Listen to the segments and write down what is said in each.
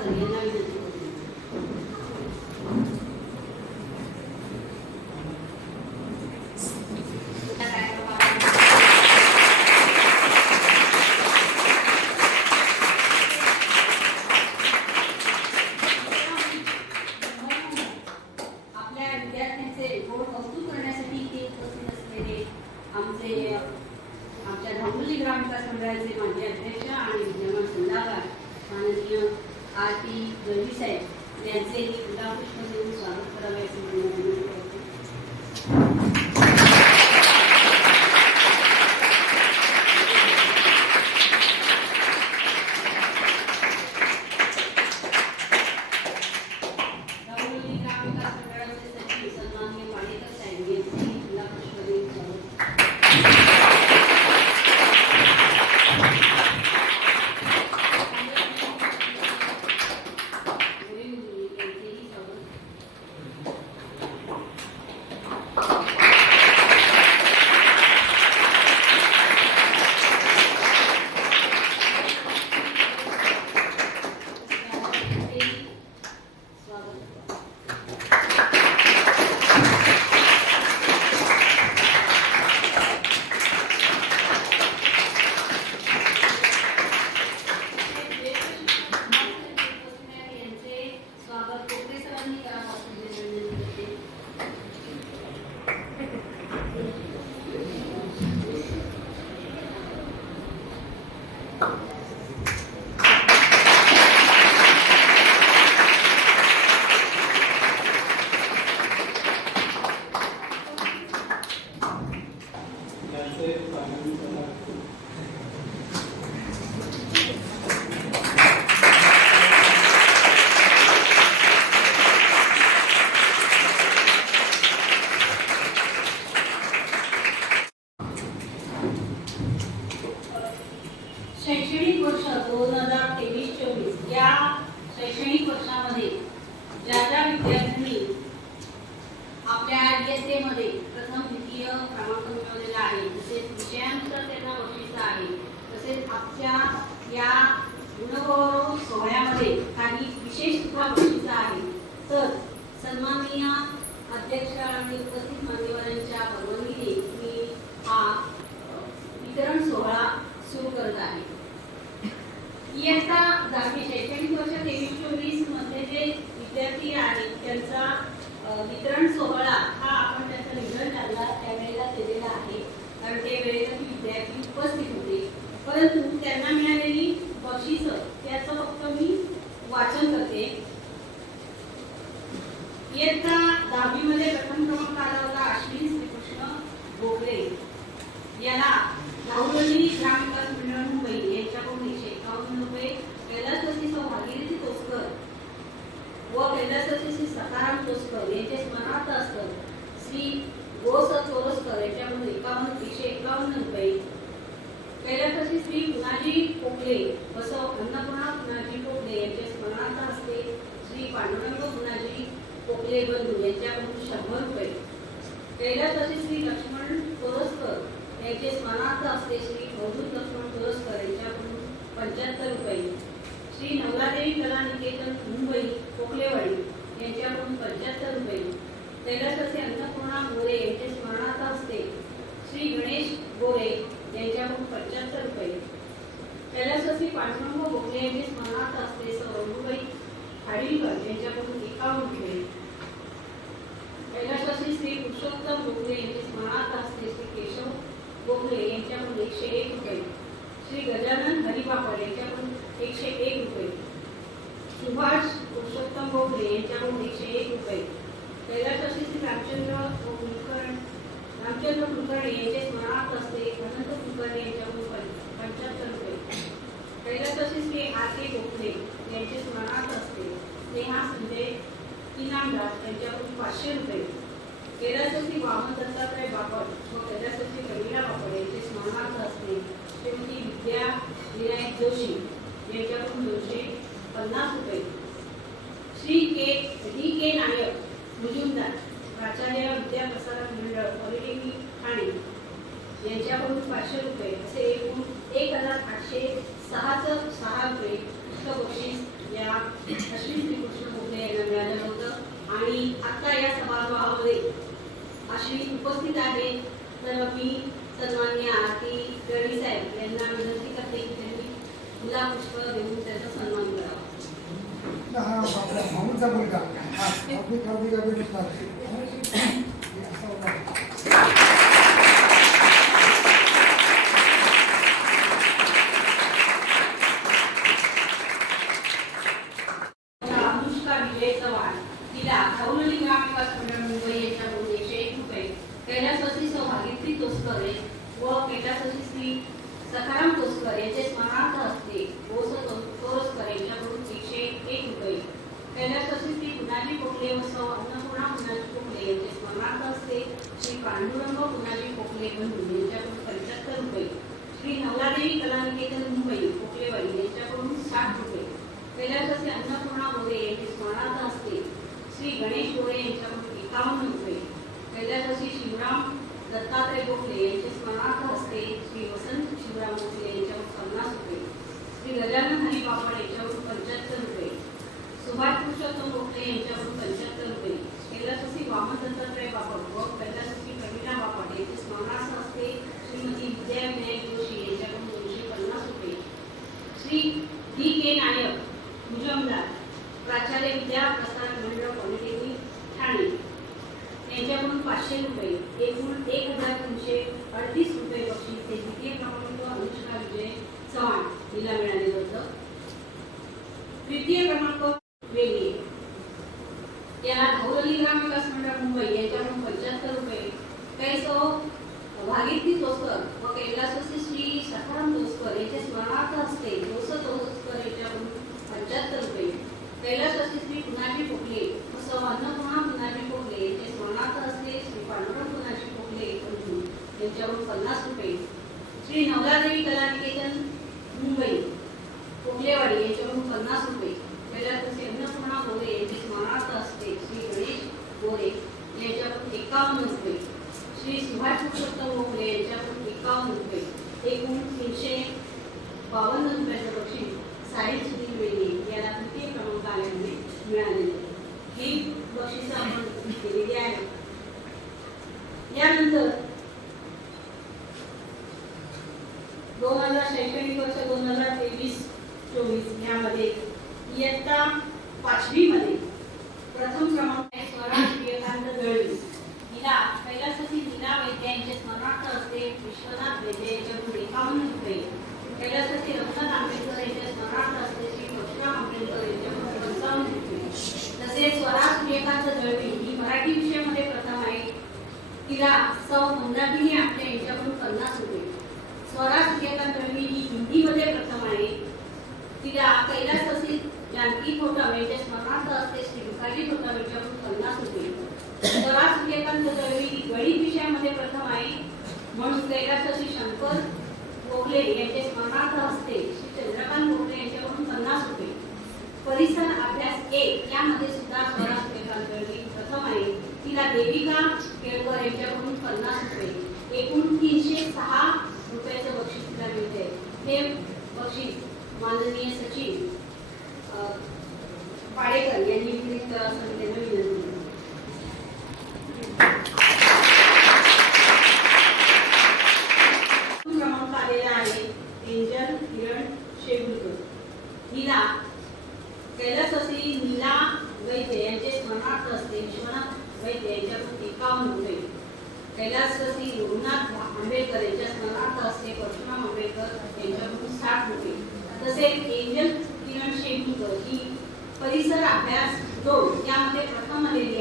Sir ज्या ज्या विद्यार्थ्यांनी आपल्या इयत्तेमध्ये प्रथम द्वितीय क्रमांक मिळवलेला आहे तसेच विषयांतर त्यांना बक्षीस आहे तसेच आजच्या या गुणगौरव सोहळ्यामध्ये काही विशेष सुद्धा बक्षीस आहे तर सन्माननीय अध्यक्ष आणि उपस्थित मान्यवरांच्या परवानगीने मी हा वितरण सोहळा सुरू करत आहे. इयत्ता दहावी शैक्षणिक वर्ष तेवीस विद्यार्थी आहेत त्यांचा वितरण सोहळा हा आपण त्यांचा निधन त्यांना त्यावेळेला केलेला आहे. कारण ते वेळेला विद्यार्थी उपस्थित होते. परंतु त्यांना मिळालेली बक्षीस त्याचं फक्त मी वाचन करते. इयत्ता दहावीमध्ये प्रथम क्रमांक आला होता अश्विन श्रीकृष्ण गोखले. याला गावडोली ग्राम मंडळ मुंबई यांच्याकडून एकशे एकावन्न रुपये कैलासवासी सौ भागीरथी तोसकर व कैलासवासी श्री सखाराम तोसकर यांचे स्मरणार्थ असतं श्री गोस चोरसकर यांच्याकडून एकावन्न एकशे एकावन्न रुपये कैलासवासी श्री पुनाजी कोकले बसव अन्नपूर्णा पुनाजी कोकले यांचे स्मरणार्थ असते श्री पांडुरंग पोखले कोकले बंधू यांच्याकडून शंभर रुपये. कैलासवासी श्री लक्ष्मण तोरसकर यांचे स्मरणार्थ असते श्री अवधूत लक्ष्मण तोरसकर यांच्याकडून पंच्याहत्तर रुपये. श्री नवलादेवी कला निकेतन मुंबई कोकलेवाडी यांच्याकडून पंच्याहत्तर रुपये कैलासवासी अन्नपूर्णा मोरे यांचे स्मरणार्थ असते श्री गणेश गोरे यांच्याकडून पंच्याहत्तर रुपये कैलासवासी पांडुरंग गोखले यांचे स्मरणार्थ असते सौरभबाई खाडीलकर यांच्याकडून एकावन्न रुपये कैलासवासी श्री पुरुषोत्तम गोखले यांचे स्मरणार्थ असते श्री केशव गोखले यांच्याकडून एकशे एक रुपये श्री गजानन हरिबापड यांच्याकडून एकशे एक रुपये सुभाष पुरुषोत्तम गोखले यांच्याकडून एकशे एक रुपये कैलासवासी श्री रामचंद्र कुलकर्णी रामचंद्र कुलकर्णी यांचे स्मरणार्थ असते अनंत कुलकर्णी यांच्याकडून पं- पंच्याहत्तर रुपये कैलासवासी श्री आर के गोखले यांचे स्मरणार्थ असते स्नेहा संजय इनामदार यांच्याकडून पाचशे रुपये. कैलासवासी वामन दत्तात्रय बापट व त्याच्यासाठी कविरा बापट यांचे स्मरणार्थ असते. श्रीमती विद्या विनायक जोशी यांच्याकडून दोनशे पन्नास रुपये मुलगा हा आपला भाऊचा मुलगा. हा आपली कवडी कवडी असणार deputado Igor Leite, senador Marcos Reis, मिळालेली ही बक्षिस आपण केलेली आहे यानंतर पन्नास ते प्रथम आहे म्हणून कैलासशी शंकर यांचे चंद्रकांत गोखले यांच्याकडून पन्नास होते परिसर अभ्यास एक यामध्ये सुद्धा स्वरा सूर्यकांत प्रथम आहे तिला देविका केळकर यांच्याकडून पन्नास रुपये एकूण तीनशे सहा रुपयाचं बक्षीस तिला मिळते हे बक्षीस माननीय सचिव पाडेकर यांनी विविध संस्थेनं विनंती क्रमांक आलेला आहे एंजल किरण शेगुलकर हिला कैलास असलेली नीला वैद्य यांचे स्मरणार्थ असते विश्वनाथ वैद्य यांच्या कृती काम मुंबई. कैलासवासी रघुनाथ आंबेडकर यांच्या स्मरणार्थ असते परशुराम आंबेडकर यांच्या साठ होते तसेच एंजल परिसर अभ्यास दोन यामध्ये प्रथम आलेली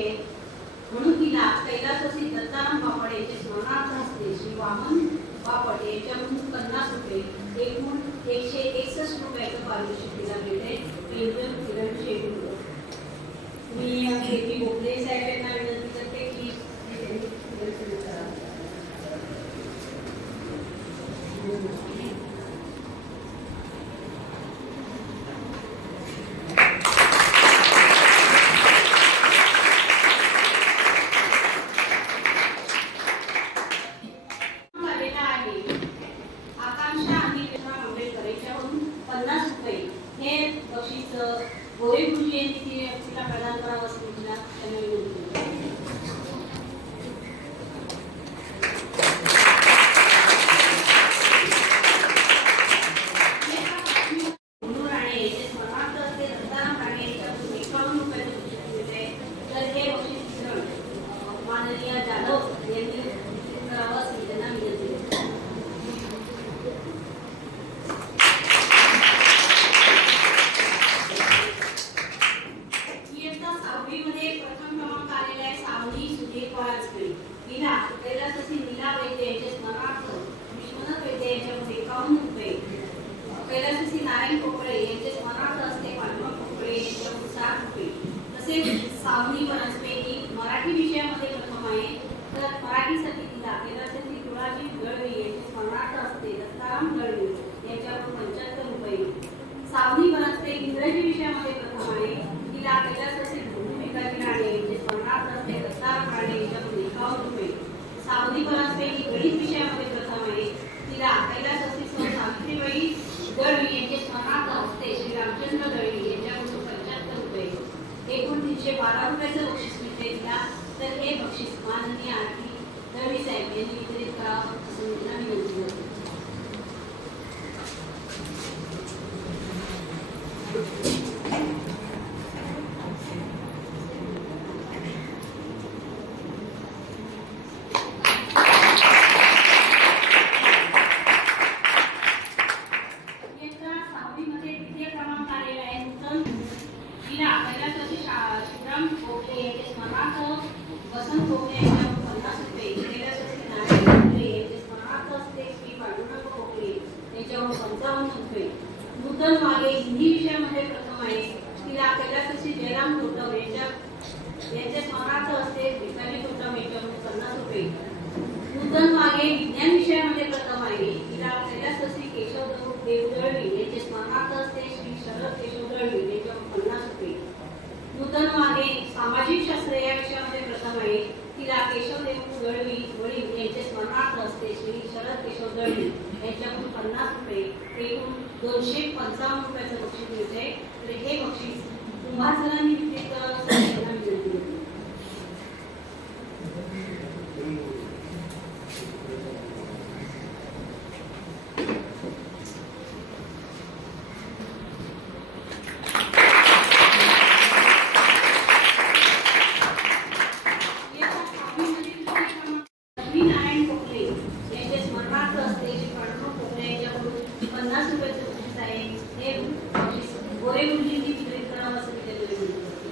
पहालच नारायण तीनशे बारा रुपयाचं बक्षीस मिळते तिला. तर हे बक्षीस माननीय आरती दळवी साहेब यांनी वितरित करावं असं मी विनंती करते इयत्ता सहावीमध्ये द्वितीय क्रमांक आलेला आहे नूतन जिल्हा कैलास वर्षी शा- शिवराम गोखले यांचे स्मरणार्थ वसंत गोखले यांच्याकडून पन्नास रुपये कैलास वर्षी नारायण गोखले यांचे स्मरणार्थ असते श्री पांडुरंग गोखले यांच्याकडून पंचावन्न रुपये नूतन मागे हिंदी विषयामध्ये प्रथम आहे तिला कैलास वर्षी जयराम गौतम यांच्या यांचे स्मरणार्थ असते भिकाजी गौतम यांच्याकडून पन्नास रुपये नूतन मागे विज्ञान विषयामध्ये प्रथम आहे तिला कैलासवासी केशव देव- देवदळवी यांचे स्मरणार्थ असते श्री शरद केशव दळवी यांच्यावर पन्नास रुपये नूतन मागे सामाजिक शास्त्र या विषयामध्ये प्रथम आहे तिला केशव देव दळवी वडील यांचे स्मरणार्थ असते श्री शरद केशव दळवी यांच्याकडून पन्नास रुपये एकूण दोनशे पंचावन्न रुपयाचं बक्षीस मिळते तर हे बक्षीस कुंभारजनांनी जणांनी विक्री करावं असं मी त्यांना विनंती करते लक्ष्मीनारायण कोकले यांचे स्मरणार्थ असते श्री पांडुरंग कोकले यांच्याकडून पन्नास रुपयाचं बक्षीस आहे हे बक्षीस गोरे मुलींनी वितरित करावं असं मी त्यांना विनंती करते.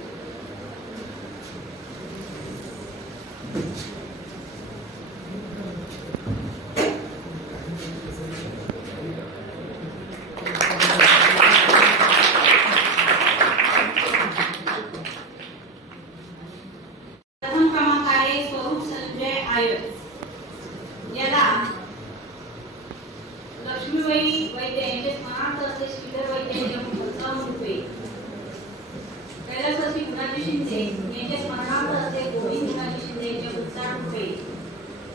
प्रथम क्रमांक आहे स्वरूप संजय आयर याला लक्ष्मीबाई वैद्य यांचे स्मरणार्थ असे श्रीधर वैद्य यांच्याकडून पंचावन्न रुपये कैलासवासी गुणाजी शिंदे. यांचे स्मरणार्थ असे गोविंद शिंदे यांच्याकडून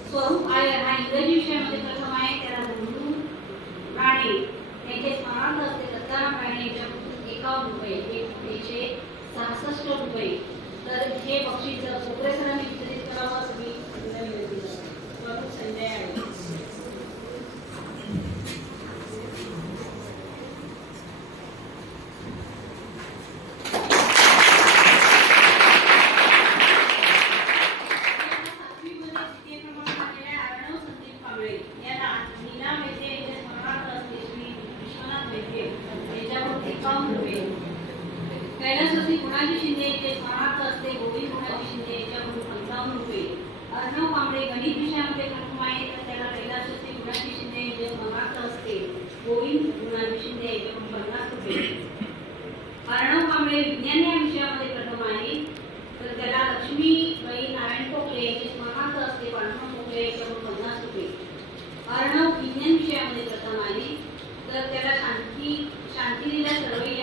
स्वरूप आयर हा इंग्रजी विषयामध्ये प्रथम आहे त्याला धनु राणे यांचे स्मरणार्थ असते दत्ताराम राणे यांच्याकडून एकावन्न रुपये एक- एकशे सहासष्ट रुपये तर हे बक्षीस कोकरे सरांनी वितरित करावं असं मी तुला विनंती करते स्वरूप संजय आहे सातवीमध्ये द्वितीय क्रमांक आलेल्या अर्णव संदीप कांबळे याला नीना वैद्य यांच्या स्मरणार्थ असते श्री विश्वनाथ वैद्य यांच्याकडून एकावन्न रुपये कैलासवासी गुणाजी शिंदे यांचे स्मरणार्थ गोविंद शिंदे यांच्याकडून पंचावन्न रुपये अर्णव कांबळे गणित विषयामध्ये प्रथम आहे तर त्याला कैलासवासी गुणाजी शिंदे यांचे स्मरणार्थ असते. गोविंद गुणाजी शिंदे यांच्याकडून पन्नास रुपये अर्णव कांबळे विज्ञान या विषयामध्ये प्रथम आहे तर त्याला लक्ष्मीबाई नारायण कोकले यांचे स्मरणार्थ असते पांडुरंग कोकले यांच्याकडून पन्नास रुपये अर्णव विज्ञान विषयामध्ये प्रथम आहे तर त्याला शांती शांतीलीला सरवई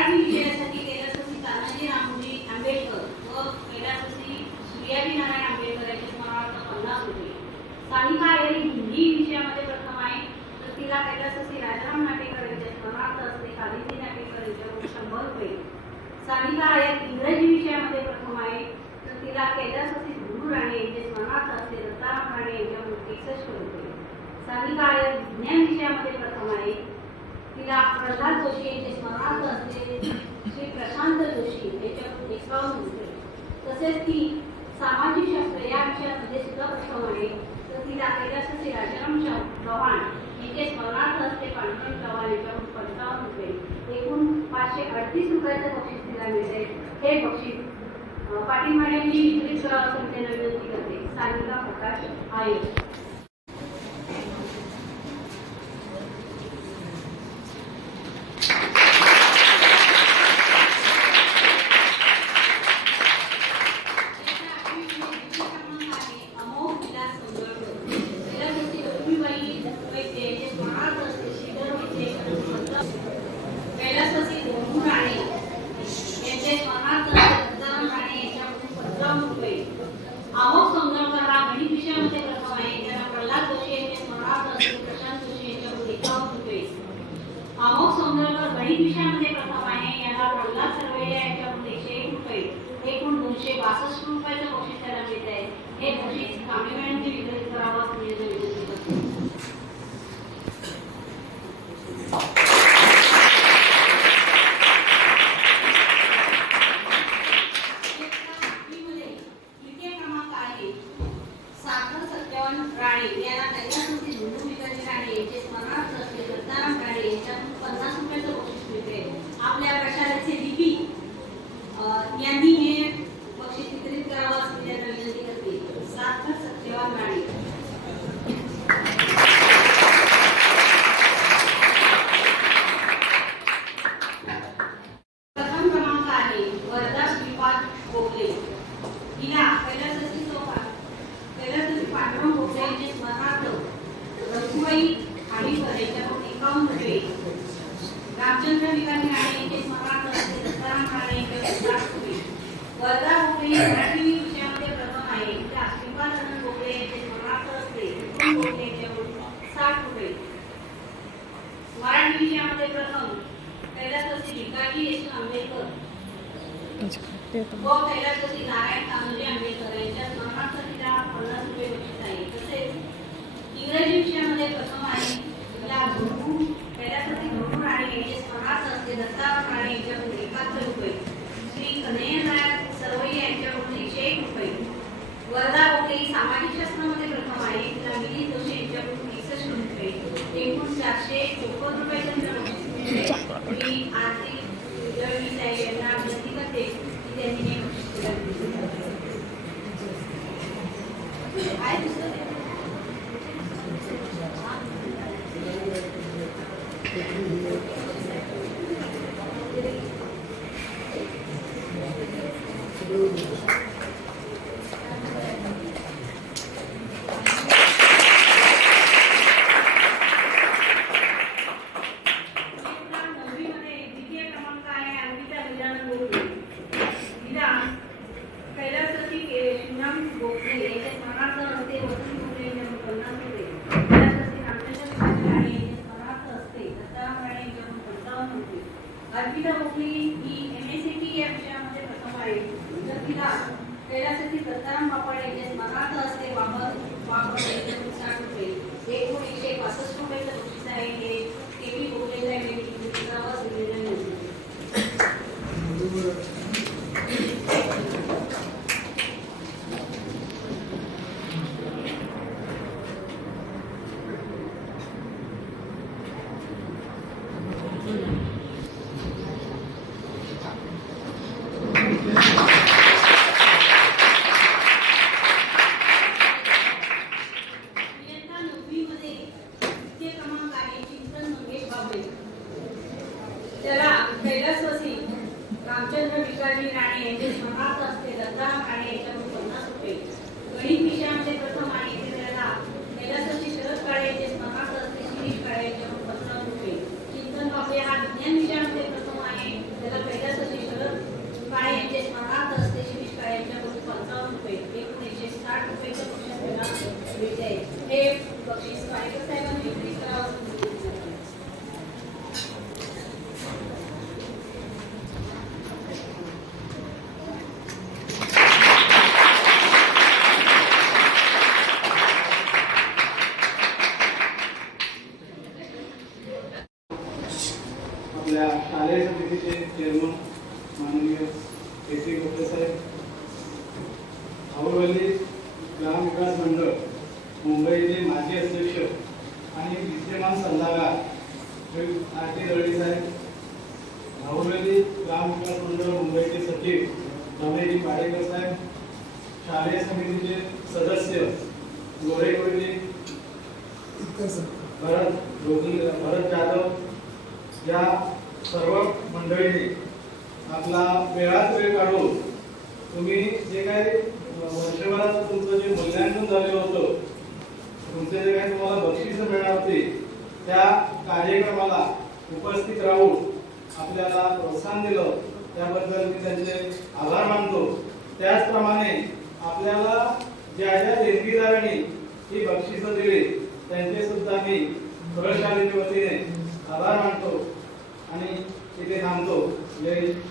मराठी विजयासाठी आंबेडकर व कैलासपासून सूर्याजी नारायण आंबेडकर यांच्या स्मरणार्थ पन्नास रुपये. स्थानिक प्रल्हाद जोशी यांचे स्मरणार्थ असलेले श्री प्रशांत जोशी यांच्याकडून एक पाऊल होते. तसेच ती सामाजिक शास्त्र या विषयामध्ये सुद्धा प्रश्न तर ती दाखलेल्या श्री राजाराम चव्हाण यांचे स्मरणार्थ असते. पांडुरंग चव्हाण यांच्याकडून पंचावन्न रुपये एकूण पाचशे अडतीस रुपयाचं बक्षीस तिला मिळते. हे बक्षीस पाटील मी वितरित करावं असं विनंती करते सानिका प्रकाश आहे. अर्पिता मोकली ही एम एस सी टी या विषयामध्ये प्रथम आहे. तर तिला कैलासाची दत्ताराम बापड यांच्या मनात असते वापर वापर आपला वेळात वेळ काढून तुम्ही जे काही वर्षभरात तुमचं जे मूल्यांकन झालेलं होतं तुमचे जे काही तुम्हाला बक्षीस मिळणार होती त्या कार्यक्रमाला उपस्थित राहून आपल्याला प्रोत्साहन दिलं त्याबद्दल मी त्यांचे आभार मानतो. त्याचप्रमाणे आपल्याला ज्या ज्या देणगीदारांनी ही बक्षीस दिली त्यांचे सुद्धा मी प्रशालेच्या वतीने आभार मानतो आणि तिथे थांबतो. E aí,